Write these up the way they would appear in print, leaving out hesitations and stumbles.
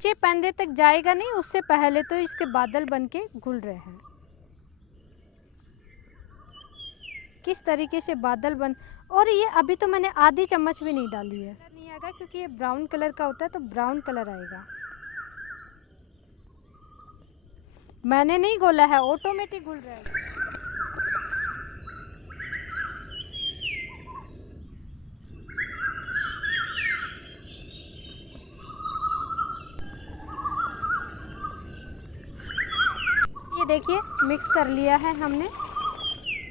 नीचे पैंदे तक जाएगा नहीं, उससे पहले तो इसके बादल बन के घुल रहे हैं। किस तरीके से बादल बन, और ये अभी तो मैंने आधी चम्मच भी नहीं डाली है, नहीं आएगा क्योंकि ये ब्राउन कलर का होता है, तो ब्राउन कलर आएगा। मैंने नहीं घोला है, ऑटोमेटिक घुल रहा है। ये देखिए मिक्स कर लिया है हमने।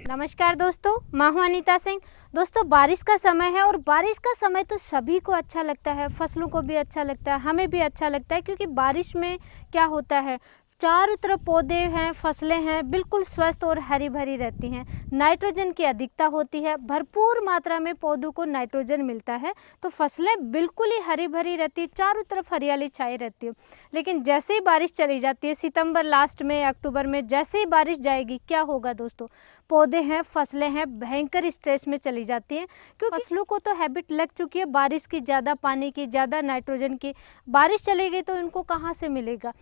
नमस्कार दोस्तों, मैं हूं अनीता सिंह। दोस्तों, बारिश का समय है और बारिश का समय तो सभी को अच्छा लगता है, फसलों को भी अच्छा लगता है, हमें भी अच्छा लगता है, क्योंकि बारिश में क्या होता है, चारों तरफ पौधे हैं, फसलें हैं, बिल्कुल स्वस्थ और हरी भरी रहती हैं। नाइट्रोजन की अधिकता होती है, भरपूर मात्रा में पौधों को नाइट्रोजन मिलता है, तो फसलें बिल्कुल ही हरी भरी रहती है, चारों तरफ हरियाली छाई रहती है। लेकिन जैसे ही बारिश चली जाती है, सितंबर लास्ट में, अक्टूबर में जैसे ही बारिश जाएगी, क्या होगा दोस्तों, पौधे हैं, फसलें हैं, भयंकर स्ट्रेस में चली जाती हैं, क्योंकि फसलों को तो हैबिट लग चुकी है बारिश की, ज़्यादा पानी की, ज़्यादा नाइट्रोजन की। बारिश चली गई तो इनको कहाँ से मिलेगा।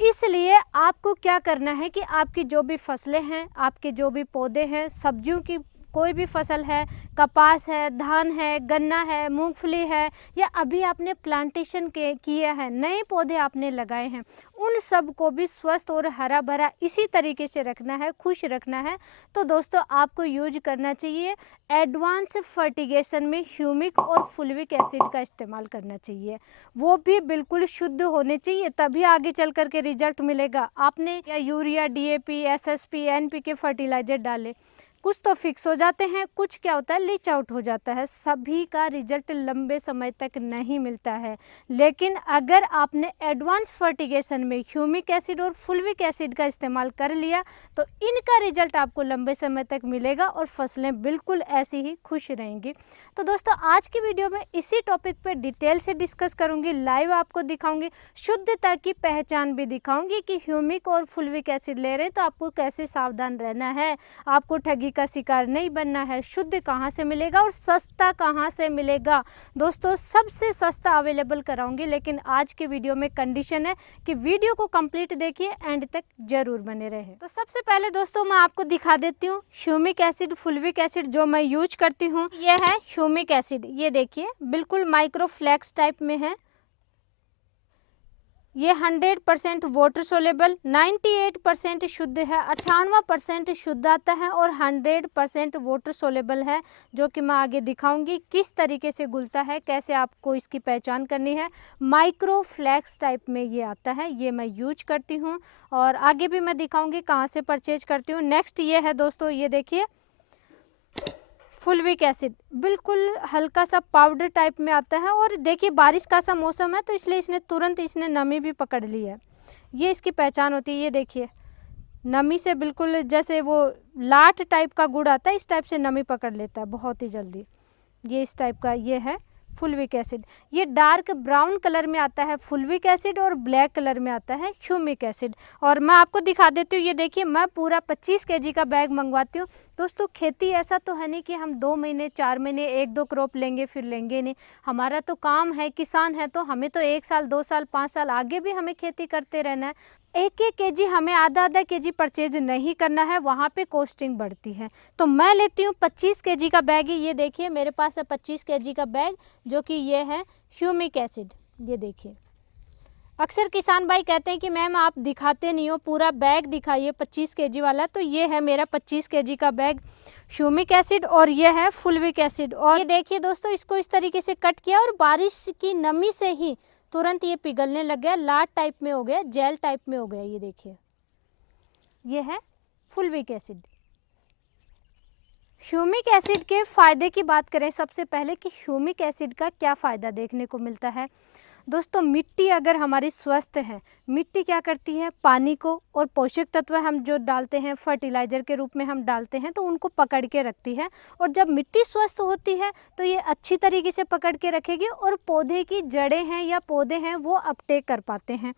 इसलिए आपको क्या करना है कि आपकी जो भी फसलें हैं, आपके जो भी पौधे हैं, सब्जियों की कोई भी फसल है, कपास है, धान है, गन्ना है, मूंगफली है, या अभी आपने प्लांटेशन किया है, नए पौधे आपने लगाए हैं, उन सब को भी स्वस्थ और हरा भरा इसी तरीके से रखना है, खुश रखना है। तो दोस्तों, आपको यूज करना चाहिए एडवांस फर्टिगेशन में ह्यूमिक और फुल्विक एसिड का इस्तेमाल करना चाहिए। वो भी बिल्कुल शुद्ध होने चाहिए, तभी आगे चल कर के रिजल्ट मिलेगा। आपने या urea, DAP, SSP, NPK fertilizer डाले, कुछ तो फिक्स हो जाते हैं, कुछ क्या होता है, लीच आउट हो जाता है, सभी का रिजल्ट लंबे समय तक नहीं मिलता है। लेकिन अगर आपने एडवांस फर्टिगेशन में ह्यूमिक एसिड और फुल्विक एसिड का इस्तेमाल कर लिया, तो इनका रिजल्ट आपको लंबे समय तक मिलेगा और फसलें बिल्कुल ऐसी ही खुश रहेंगी। तो दोस्तों, आज की वीडियो में इसी टॉपिक पर डिटेल से डिस्कस करूंगी, लाइव आपको दिखाऊंगी, शुद्धता की पहचान भी दिखाऊंगी कि ह्यूमिक और फुल्विक एसिड ले रहे हैं तो आपको कैसे सावधान रहना है, आपको ठगी का शिकार नहीं बनना है, शुद्ध कहाँ से मिलेगा और सस्ता कहाँ से मिलेगा। दोस्तों, सबसे सस्ता अवेलेबल कराऊंगी, लेकिन आज के वीडियो में कंडीशन है कि वीडियो को कंप्लीट देखिए, एंड तक जरूर बने रहे। तो सबसे पहले दोस्तों, मैं आपको दिखा देती हूँ ह्यूमिक एसिड, फुल्विक एसिड जो मैं यूज करती हूँ। ये है ह्यूमिक एसिड, ये देखिए बिल्कुल माइक्रोफ्लेक्स टाइप में है। ये 100% वाटर सोलेबल, 98% शुद्ध है, 98% शुद्ध आता है और 100% वाटर सोलेबल है, जो कि मैं आगे दिखाऊंगी किस तरीके से घुलता है, कैसे आपको इसकी पहचान करनी है। माइक्रोफ्लेक्स टाइप में ये आता है, ये मैं यूज करती हूँ और आगे भी मैं दिखाऊंगी कहाँ से परचेज करती हूँ। नेक्स्ट ये है दोस्तों, ये देखिए फुल्विक एसिड, बिल्कुल हल्का सा पाउडर टाइप में आता है, और देखिए बारिश का सा मौसम है तो इसलिए इसने तुरंत नमी भी पकड़ ली है। ये इसकी पहचान होती है, ये देखिए नमी से बिल्कुल जैसे वो लाट टाइप का गुड़ आता है, इस टाइप से नमी पकड़ लेता है बहुत ही जल्दी। ये इस टाइप का ये है फुल्विक एसिड। ये डार्क ब्राउन कलर में आता है फुल्विक एसिड और ब्लैक कलर में आता है ह्यूमिक एसिड। और मैं आपको दिखा देती हूँ, ये देखिए मैं पूरा 25 केजी का बैग मंगवाती हूँ। दोस्तों, खेती ऐसा तो है नहीं कि हम 2 महीने 4 महीने 1-2 क्रॉप लेंगे फिर लेंगे नहीं। हमारा तो काम है, किसान है, तो हमें तो 1 साल 2 साल 5 साल आगे भी हमें खेती करते रहना है। 1-1 केजी हमें आधा केजी परचेज नहीं करना है, वहाँ पे कॉस्टिंग बढ़ती है। तो मैं लेती हूँ 25 केजी का बैग ही। ये देखिए मेरे पास है 25 केजी का बैग, जो कि ये है ह्यूमिक एसिड। ये देखिए, अक्सर किसान भाई कहते हैं कि मैम आप दिखाते नहीं हो, पूरा बैग दिखाइए 25 केजी वाला। तो ये है मेरा 25 केजी का बैग ह्यूमिक एसिड, और ये है फुल्विक एसिड। और ये देखिए दोस्तों, इसको इस तरीके से कट किया और बारिश की नमी से ही तुरंत ये पिघलने लग गया, लाट टाइप में हो गया, जेल टाइप में हो गया। ये देखिए, ये है फुल्विक एसिड। ह्यूमिक एसिड के फ़ायदे की बात करें सबसे पहले कि ह्यूमिक एसिड का क्या फ़ायदा देखने को मिलता है। दोस्तों, मिट्टी अगर हमारी स्वस्थ है, मिट्टी क्या करती है, पानी को और पोषक तत्व हम जो डालते हैं फर्टिलाइज़र के रूप में हम डालते हैं, तो उनको पकड़ के रखती है। और जब मिट्टी स्वस्थ होती है तो ये अच्छी तरीके से पकड़ के रखेगी और पौधे की जड़ें हैं या पौधे हैं वो अपटेक कर पाते हैं।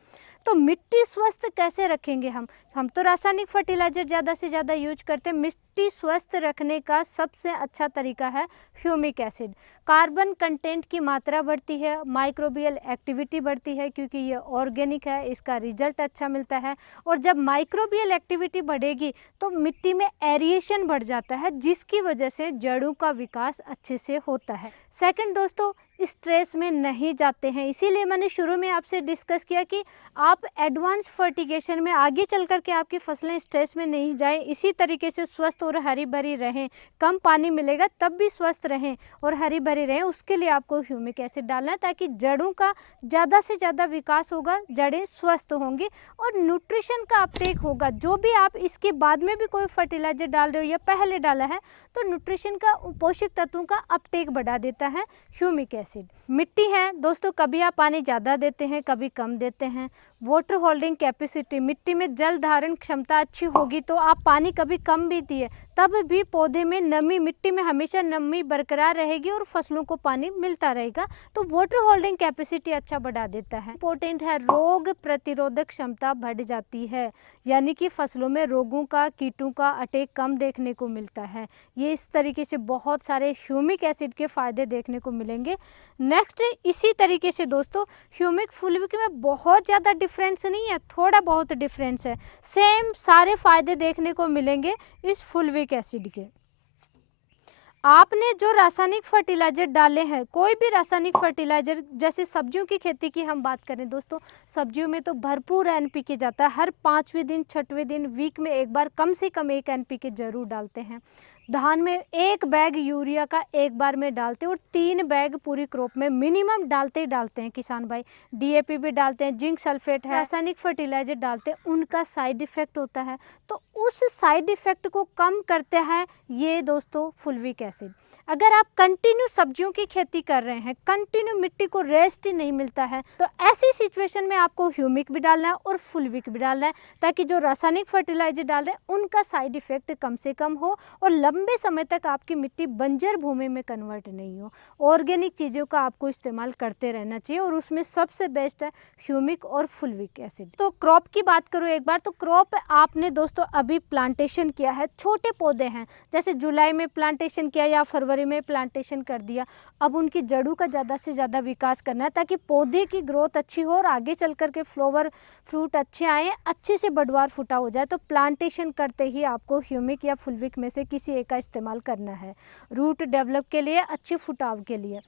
तो मिट्टी स्वस्थ कैसे रखेंगे हम तो रासायनिक फर्टिलाइज़र ज़्यादा से ज़्यादा यूज करते हैं। मिट्टी स्वस्थ रखने का सबसे अच्छा तरीका है ह्यूमिक एसिड। कार्बन कंटेंट की मात्रा बढ़ती है, माइक्रोबियल एक्टिविटी बढ़ती है क्योंकि ये ऑर्गेनिक है, इसका रिजल्ट अच्छा मिलता है। और जब माइक्रोबियल एक्टिविटी बढ़ेगी तो मिट्टी में एरिएशन बढ़ जाता है, जिसकी वजह से जड़ों का विकास अच्छे से होता है। सेकंड दोस्तों, स्ट्रेस में नहीं जाते हैं, इसीलिए मैंने शुरू में आपसे डिस्कस किया कि आप एडवांस फर्टिगेशन में आगे चल कर के आपकी फसलें स्ट्रेस में नहीं जाए, इसी तरीके से स्वस्थ और हरी भरी रहें। कम पानी मिलेगा तब भी स्वस्थ रहें और हरी भरी रहें, उसके लिए आपको ह्यूमिक एसिड डालना है, ताकि जड़ों का ज़्यादा से ज़्यादा विकास होगा, जड़ें स्वस्थ होंगी और न्यूट्रिशन का अपटेक होगा। जो भी आप इसके बाद में भी कोई फर्टिलाइजर डाल रहे हो या पहले डाला है तो न्यूट्रिशन का, पोषक तत्वों का अपटेक बढ़ा देता है ह्यूमिक एसिड। मिट्टी है दोस्तों, कभी आप पानी ज़्यादा देते हैं, कभी कम देते हैं। वाटर होल्डिंग कैपेसिटी, मिट्टी में जल धारण क्षमता अच्छी होगी तो आप पानी कभी कम भी दिए तब भी पौधे में नमी, मिट्टी में हमेशा नमी बरकरार रहेगी और फसलों को पानी मिलता रहेगा। तो वाटर होल्डिंग कैपेसिटी अच्छा बढ़ा देता है। इंपॉर्टेंट है, रोग प्रतिरोधक क्षमता बढ़ जाती है, यानी कि फसलों में रोगों का, कीटों का अटैक कम देखने को मिलता है। ये इस तरीके से बहुत सारे ह्यूमिक एसिड के फायदे देखने को मिलेंगे। नेक्स्ट, इसी तरीके से दोस्तों ह्यूमिक फुल्विक में बहुत ज़्यादा डिफरेंस नहीं है, थोड़ा बहुत डिफरेंस है। सेम सारे फायदे देखने को मिलेंगे इस फुल्विक एसिड के। आपने जो रासायनिक फर्टिलाइजर डाले हैं, कोई भी रासायनिक फर्टिलाइजर, जैसे सब्जियों की खेती की हम बात करें दोस्तों, सब्जियों में तो भरपूर एनपीके जाता है। हर 5वें दिन, 6वें दिन, वीक में एक बार कम से कम एक एनपीके जरूर डालते हैं। धान में 1 बैग यूरिया का एक बार में डालते हैं और 3 बैग पूरी क्रॉप में मिनिमम डालते ही डालते हैं किसान भाई। डीएपी भी डालते हैं, जिंक सल्फेट है, रासायनिक फर्टिलाइजर डालते हैं, उनका साइड इफेक्ट होता है, तो उस साइड इफेक्ट को कम करते हैं ये दोस्तों फुल्विक एसिड। अगर आप कंटिन्यू सब्जियों की खेती कर रहे हैं, कंटिन्यू मिट्टी को रेस्ट ही नहीं मिलता है, तो ऐसी सिचुएशन में आपको ह्यूमिक भी डालना है और फुल्विक भी डालना है, ताकि जो रासायनिक फर्टिलाइजर डाल रहे हैं उनका साइड इफेक्ट कम से कम हो और लंबे समय तक आपकी मिट्टी बंजर भूमि में कन्वर्ट नहीं हो। ऑर्गेनिक चीज़ों का आपको इस्तेमाल करते रहना चाहिए और उसमें सबसे बेस्ट है ह्यूमिक और फुल्विक एसिड। तो क्रॉप की बात करूँ एक बार, तो क्रॉप आपने दोस्तों अभी प्लांटेशन किया है, छोटे पौधे हैं, जैसे जुलाई में प्लांटेशन किया या फरवरी में प्लांटेशन कर दिया, अब उनकी जड़ों का ज़्यादा से ज़्यादा विकास करना है ताकि पौधे की ग्रोथ अच्छी हो और आगे चल कर के फ्लावर फ्रूट अच्छे आए, अच्छे से बढ़वार फुटा हो जाए। तो प्लांटेशन करते ही आपको ह्यूमिक या फुल्विक में से किसी एक का इस्तेमाल करना है, रूट डेवलप के लिए, अच्छे फुटाव के लिए।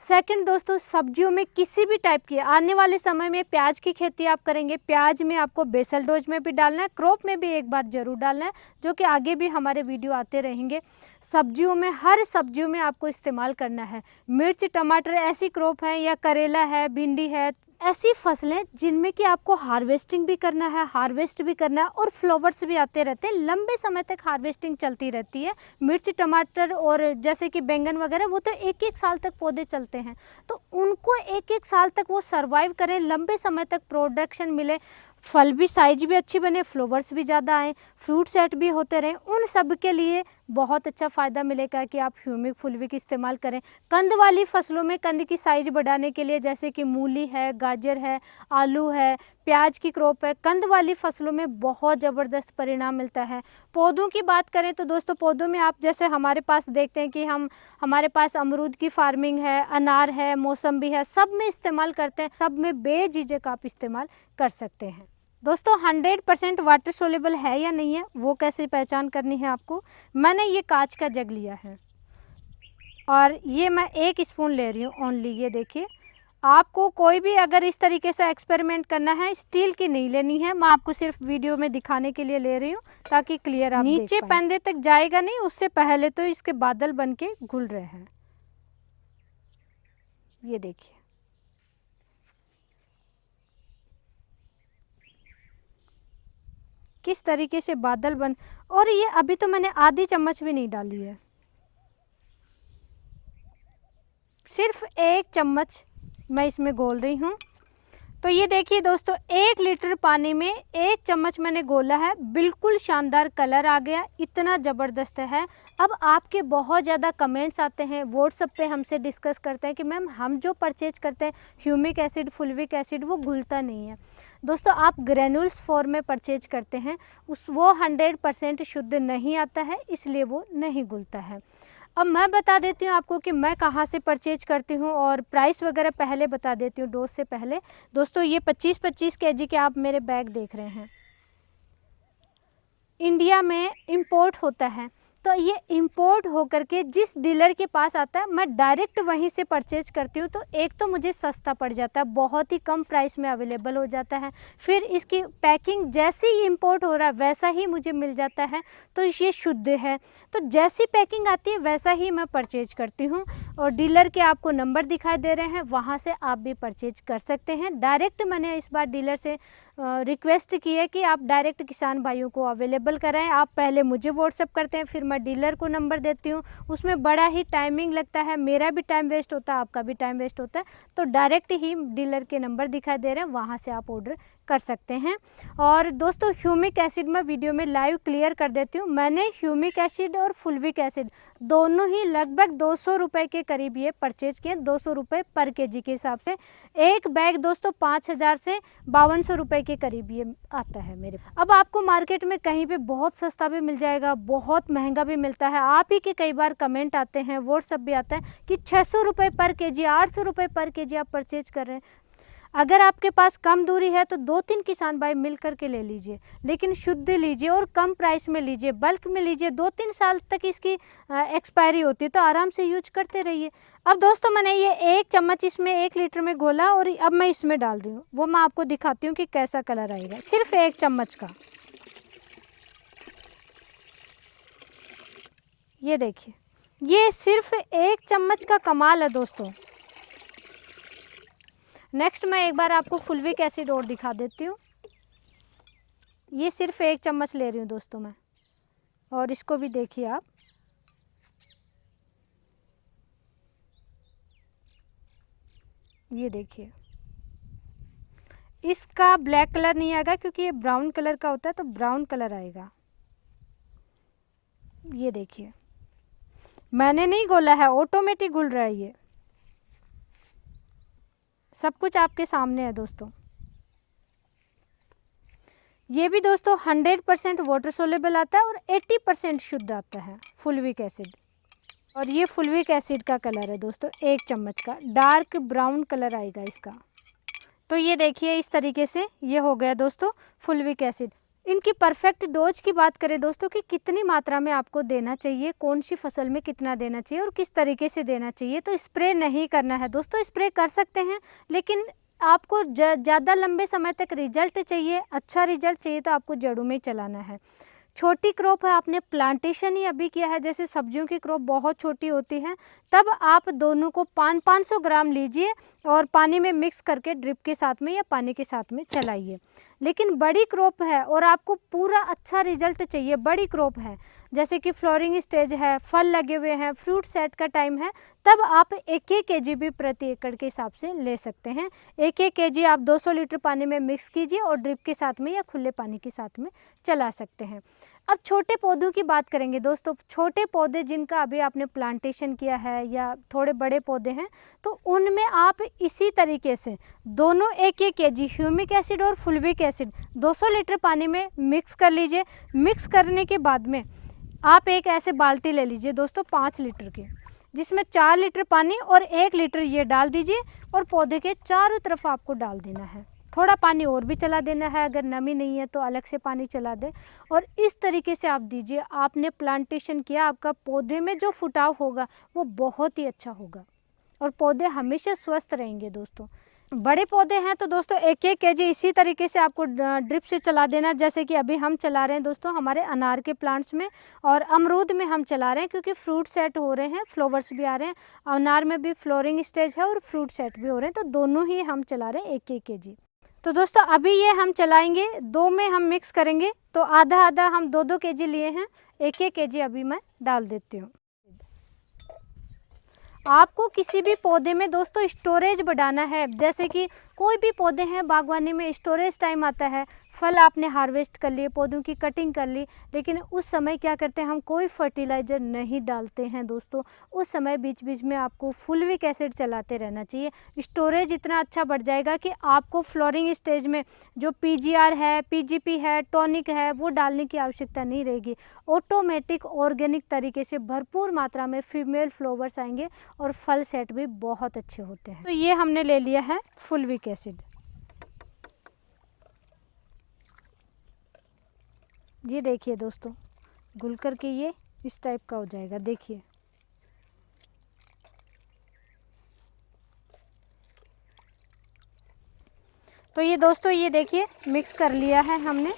सेकंड दोस्तों, सब्जियों में किसी भी टाइप की, आने वाले समय में प्याज की खेती आप करेंगे, प्याज में आपको बेसल डोज में भी डालना है, क्रॉप में भी एक बार जरूर डालना है, जो कि आगे भी हमारे वीडियो आते रहेंगे। सब्जियों में, हर सब्जियों में आपको इस्तेमाल करना है। मिर्च, टमाटर ऐसी क्रॉप है, या करेला है, भिंडी है, ऐसी फसलें जिनमें कि आपको हार्वेस्टिंग भी करना है, हार्वेस्ट भी करना है और फ्लावर्स भी आते रहते हैं, लंबे समय तक हार्वेस्टिंग चलती रहती है। मिर्च, टमाटर और जैसे कि बैंगन वगैरह, वो तो 1-1 साल तक पौधे चलते हैं, तो उनको 1-1 साल तक वो सर्वाइव करें, लंबे समय तक प्रोडक्शन मिले, फल भी, साइज भी अच्छी बने, फ्लावर्स भी ज़्यादा आए, फ्रूट सेट भी होते रहें, उन सब के लिए बहुत अच्छा फ़ायदा मिलेगा कि आप ह्यूमिक फुल्विक इस्तेमाल करें। कंद वाली फसलों में कंद की साइज बढ़ाने के लिए, जैसे कि मूली है, गाजर है, आलू है, प्याज की क्रॉप है, कंद वाली फसलों में बहुत ज़बरदस्त परिणाम मिलता है। पौधों की बात करें तो दोस्तों, पौधों में आप जैसे हमारे पास देखते हैं कि हमारे पास अमरूद की फार्मिंग है, अनार है, मौसम्बी है, सब में इस्तेमाल करते हैं, सब में बेझिझक आप इस्तेमाल कर सकते हैं। दोस्तों 100% वाटर सोल्यूबल है या नहीं है, वो कैसे पहचान करनी है आपको। मैंने ये कांच का जग लिया है और ये मैं 1 स्पून ले रही हूँ ओनली। ये देखिए, आपको कोई भी अगर इस तरीके से एक्सपेरिमेंट करना है, स्टील की नहीं लेनी है, मैं आपको सिर्फ वीडियो में दिखाने के लिए ले रही हूँ ताकि क्लियर आप नीचे पैंदे तक जाएगा नहीं, उससे पहले तो इसके बादल बन के घुल रहे हैं। ये देखिए, किस तरीके से बादल बन, और ये अभी तो मैंने आधी चम्मच भी नहीं डाली है, सिर्फ 1 चम्मच मैं इसमें घोल रही हूँ। तो ये देखिए दोस्तों, 1 लीटर पानी में 1 चम्मच मैंने घोला है, बिल्कुल शानदार कलर आ गया, इतना ज़बरदस्त है। अब आपके बहुत ज़्यादा कमेंट्स आते हैं, व्हाट्सएप पे हमसे डिस्कस करते हैं कि मैम हम जो परचेज करते हैं ह्यूमिक एसिड, फुल्विक एसिड, वो घुलता नहीं है। दोस्तों आप ग्रेनुल्स फॉर्म में परचेज करते हैं, वो 100% शुद्ध नहीं आता है, इसलिए वो नहीं घुलता है। अब मैं बता देती हूँ आपको कि मैं कहाँ से परचेज करती हूँ और प्राइस वगैरह पहले बता देती हूँ डोज से पहले। दोस्तों ये 25-25 केजी के आप मेरे बैग देख रहे हैं, इंडिया में इंपोर्ट होता है। तो ये इंपोर्ट होकर के जिस डीलर के पास आता है मैं डायरेक्ट वहीं से परचेज करती हूँ। तो एक तो मुझे सस्ता पड़ जाता है, बहुत ही कम प्राइस में अवेलेबल हो जाता है। फिर इसकी पैकिंग जैसे ही इंपोर्ट हो रहा है वैसा ही मुझे मिल जाता है, तो ये शुद्ध है। तो जैसी पैकिंग आती है वैसा ही मैं परचेज करती हूँ। और डीलर के आपको नंबर दिखाई दे रहे हैं, वहाँ से आप भी परचेज कर सकते हैं। डायरेक्ट मैंने इस बार डीलर से रिक्वेस्ट की है कि आप डायरेक्ट किसान भाइयों को अवेलेबल कराएं। आप पहले मुझे व्हाट्सअप करते हैं, फिर मैं डीलर को नंबर देती हूँ, उसमें बड़ा ही टाइमिंग लगता है, मेरा भी टाइम वेस्ट होता है, आपका भी टाइम वेस्ट होता है। तो डायरेक्ट ही डीलर के नंबर दिखाई दे रहे हैं, वहाँ से आप ऑर्डर कर सकते हैं। और दोस्तों ह्यूमिक एसिड मैं वीडियो में लाइव क्लियर कर देती हूँ। मैंने ह्यूमिक एसिड और फुल्विक एसिड दोनों ही लगभग 200 रुपये के करीब ये परचेज किए, 200 रुपये पर केजी के हिसाब से। एक बैग दोस्तों 5000 से 5200 रुपये के करीब ये आता है मेरे पास। अब आपको मार्केट में कहीं पे बहुत सस्ता भी मिल जाएगा, बहुत महंगा भी मिलता है। आप ही के कई बार कमेंट आते हैं, व्हाट्सअप भी आता है कि 600 रुपये पर केजी, 800 रुपये पर केजी आप परचेज कर रहे हैं। अगर आपके पास कम दूरी है तो 2-3 किसान भाई मिल करके ले लीजिए, लेकिन शुद्ध लीजिए और कम प्राइस में लीजिए, बल्क में लीजिए। 2-3 साल तक इसकी एक्सपायरी होती है, तो आराम से यूज करते रहिए। अब दोस्तों मैंने ये 1 चम्मच इसमें 1 लीटर में घोला और अब मैं इसमें डाल रही हूँ, वो मैं आपको दिखाती हूँ कि कैसा कलर आएगा। सिर्फ 1 चम्मच का, ये देखिए, ये सिर्फ 1 चम्मच का कमाल है दोस्तों। नेक्स्ट मैं एक बार आपको फुल्विक एसिड और दिखा देती हूँ। ये सिर्फ 1 चम्मच ले रही हूँ दोस्तों मैं, और इसको भी देखिए आप, ये देखिए, इसका ब्लैक कलर नहीं आएगा क्योंकि ये ब्राउन कलर का होता है, तो ब्राउन कलर आएगा। ये देखिए, मैंने नहीं घोला है, ऑटोमेटिक घुल रहा है। ये सब कुछ आपके सामने है दोस्तों। ये भी दोस्तों 100% वाटर सोलेबल आता है और 80% शुद्ध आता है फुल्विक एसिड। और ये फुल्विक एसिड का कलर है दोस्तों, 1 चम्मच का डार्क ब्राउन कलर आएगा इसका। तो ये देखिए, इस तरीके से ये हो गया दोस्तों फुल्विक एसिड। इनकी परफेक्ट डोज की बात करें दोस्तों कि कितनी मात्रा में आपको देना चाहिए, कौन सी फसल में कितना देना चाहिए और किस तरीके से देना चाहिए, तो स्प्रे नहीं करना है दोस्तों। स्प्रे कर सकते हैं, लेकिन आपको ज़्यादा लंबे समय तक रिजल्ट चाहिए, अच्छा रिजल्ट चाहिए, तो आपको जड़ों में चलाना है। छोटी क्रॉप है, आपने प्लांटेशन ही अभी किया है, जैसे सब्जियों की क्रॉप बहुत छोटी होती है, तब आप दोनों को 500 ग्राम लीजिए और पानी में मिक्स करके ड्रिप के साथ में या पानी के साथ में चलाइए। लेकिन बड़ी क्रॉप है और आपको पूरा अच्छा रिजल्ट चाहिए, बड़ी क्रॉप है, जैसे कि फ्लोरिंग स्टेज है, फल लगे हुए हैं, फ्रूट सेट का टाइम है, तब आप 1-1 केजी भी प्रति एकड़ के हिसाब से ले सकते हैं। 1-1 केजी आप 200 लीटर पानी में मिक्स कीजिए और ड्रिप के साथ में या खुले पानी के साथ में चला सकते हैं। अब छोटे पौधों की बात करेंगे दोस्तों। छोटे पौधे जिनका अभी आपने प्लांटेशन किया है या थोड़े बड़े पौधे हैं, तो उनमें आप इसी तरीके से दोनों 1-1 केजी ह्यूमिक एसिड और फुल्विक एसिड 200 लीटर पानी में मिक्स कर लीजिए। मिक्स करने के बाद में आप एक ऐसे बाल्टी ले लीजिए दोस्तों 5 लीटर की, जिसमें 4 लीटर पानी और 1 लीटर ये डाल दीजिए और पौधे के चारों तरफ आपको डाल देना है। थोड़ा पानी और भी चला देना है, अगर नमी नहीं है तो अलग से पानी चला दें, और इस तरीके से आप दीजिए। आपने प्लांटेशन किया, आपका पौधे में जो फुटाव होगा वो बहुत ही अच्छा होगा और पौधे हमेशा स्वस्थ रहेंगे दोस्तों। बड़े पौधे हैं तो दोस्तों 1-1 केजी इसी तरीके से आपको ड्रिप से चला देना, जैसे कि अभी हम चला रहे हैं दोस्तों हमारे अनार के प्लांट्स में और अमरूद में हम चला रहे हैं, क्योंकि फ्रूट सेट हो रहे हैं, फ्लावर्स भी आ रहे हैं। अनार में भी फ्लोरिंग स्टेज है और फ्रूट सेट भी हो रहे हैं, तो दोनों ही हम चला रहे हैं 1-1 केजी। तो दोस्तों अभी ये हम चलाएंगे, 2 में हम मिक्स करेंगे, तो आधा आधा हम 2-2 केजी लिए हैं, 1-1 केजी अभी मैं डाल देती हूँ। आपको किसी भी पौधे में दोस्तों स्टोरेज बढ़ाना है, जैसे कि कोई भी पौधे हैं बागवानी में, स्टोरेज टाइम आता है, फल आपने हार्वेस्ट कर लिए, पौधों की कटिंग कर ली, लेकिन उस समय क्या करते हैं हम, कोई फर्टिलाइज़र नहीं डालते हैं दोस्तों। उस समय बीच बीच में आपको फुलविक एसिड चलाते रहना चाहिए। स्टोरेज इतना अच्छा बढ़ जाएगा कि आपको फ्लोरिंग स्टेज में जो PGR है, PGP है, टॉनिक है, वो डालने की आवश्यकता नहीं रहेगी। ऑटोमेटिक ऑर्गेनिक तरीके से भरपूर मात्रा में फीमेल फ्लावर्स आएंगे और फल सेट भी बहुत अच्छे होते हैं। तो ये हमने ले लिया है फुलविक एसिड। ये देखिए दोस्तों, घुल करके ये इस टाइप का हो जाएगा, देखिए। तो ये दोस्तों, ये देखिए मिक्स कर लिया है हमने।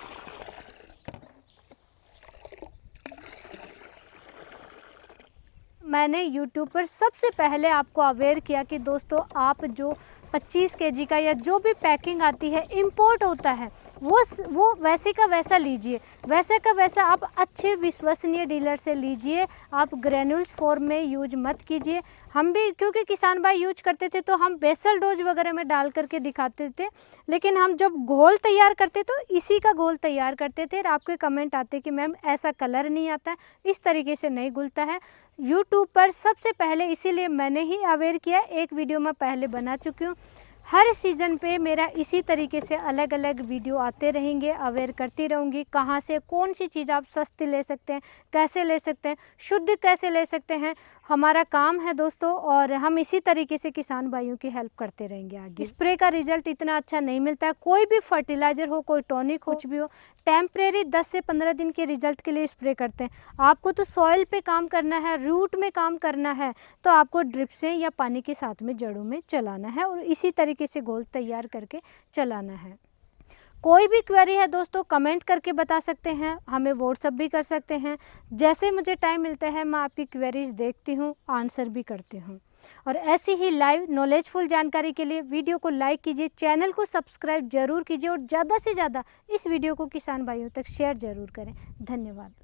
मैंने YouTube पर सबसे पहले आपको अवेयर किया कि दोस्तों आप जो 25 kg का या जो भी पैकिंग आती है, इंपोर्ट होता है, वो वैसे का वैसा लीजिए, वैसे का वैसा आप अच्छे विश्वसनीय डीलर से लीजिए। आप ग्रेन्यूल्स फॉर्म में यूज मत कीजिए। हम भी क्योंकि किसान भाई यूज करते थे तो हम बेसल डोज वगैरह में डाल करके दिखाते थे, लेकिन हम जब घोल तैयार करते तो इसी का घोल तैयार करते थे। और आपके कमेंट आते कि मैम ऐसा कलर नहीं आता है, इस तरीके से नहीं घुलता है। यूट्यूब पर सबसे पहले इसीलिए मैंने ही अवेयर किया, एक वीडियो मैं पहले बना चुकी हूँ। हर सीज़न पे मेरा इसी तरीके से अलग अलग वीडियो आते रहेंगे, अवेयर करती रहूँगी कहाँ से कौन सी चीज़ आप सस्ती ले सकते हैं, कैसे ले सकते हैं, शुद्ध कैसे ले सकते हैं। हमारा काम है दोस्तों, और हम इसी तरीके से किसान भाइयों की हेल्प करते रहेंगे आगे। स्प्रे का रिजल्ट इतना अच्छा नहीं मिलता है, कोई भी फर्टिलाइज़र हो, कोई टॉनिक हो, कुछ भी हो, टेम्परेरी 10 से 15 दिन के रिजल्ट के लिए स्प्रे करते हैं। आपको तो सॉइल पे काम करना है, रूट में काम करना है, तो आपको ड्रिप से या पानी के साथ में जड़ों में चलाना है और इसी तरीके से घोल तैयार करके चलाना है। कोई भी क्वेरी है दोस्तों, कमेंट करके बता सकते हैं, हमें व्हाट्सअप भी कर सकते हैं। जैसे मुझे टाइम मिलता है मैं आपकी क्वेरीज देखती हूँ, आंसर भी करती हूँ। और ऐसी ही लाइव नॉलेजफुल जानकारी के लिए वीडियो को लाइक कीजिए, चैनल को सब्सक्राइब जरूर कीजिए और ज़्यादा से ज़्यादा इस वीडियो को किसान भाइयों तक शेयर ज़रूर करें। धन्यवाद।